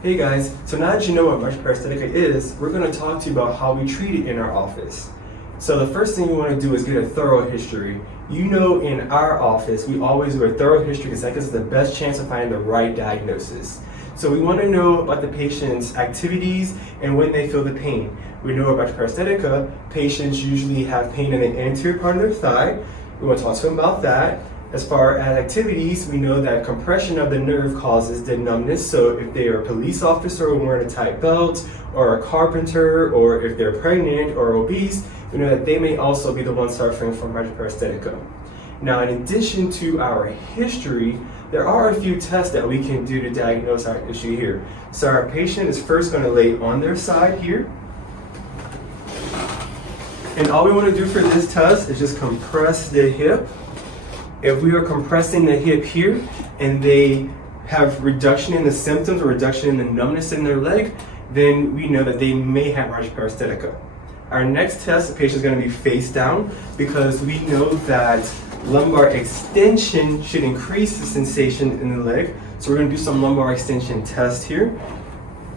Hey guys, so now that you know what Meralgia Paresthetica is, we're going to talk to you about how we treat it in our office. So the first thing you want to do is get a thorough history. You know, in our office, we always do a thorough history because that gives us the best chance of finding the right diagnosis. So we want to know about the patient's activities and when they feel the pain. We know about paresthetica, patients usually have pain in the anterior part of their thigh. We want to talk to them about that. As far as activities, we know that compression of the nerve causes the numbness. So if they are a police officer wearing a tight belt, or a carpenter, or if they're pregnant or obese, we know that they may also be the ones suffering from Meralgia Paresthetica. Now, in addition to our history, there are a few tests that we can do to diagnose our issue here. So our patient is first going to lay on their side here. And all we want to do for this test is just compress the hip. If we are compressing the hip here and they have reduction in the symptoms or reduction in the numbness in their leg, then we know that they may have Meralgia Paresthetica. Our next test, the patient is going to be face down because we know that lumbar extension should increase the sensation in the leg. So we're going to do some lumbar extension test here.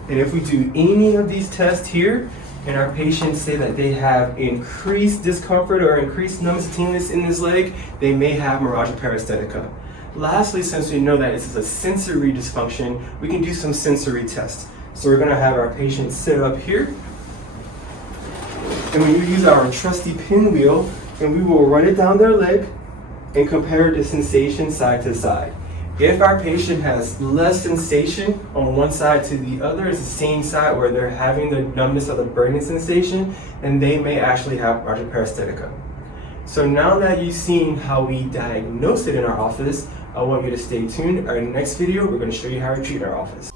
And if we do any of these tests here, and our patients say that they have increased discomfort or increased numbness, tingliness in this leg, they may have Meralgia Paresthetica. Lastly, since we know that this is a sensory dysfunction, we can do some sensory tests. So we're going to have our patient sit up here, and we use our trusty pinwheel, and we will run it down their leg and compare the sensation side to side. If our patient has less sensation on one side to the other, it's the same side where they're having the numbness or the burning sensation, then they may actually have Meralgia Paresthetica. So now that you've seen how we diagnose it in our office, I want you to stay tuned. Our next video, we're going to show you how we treat in our office.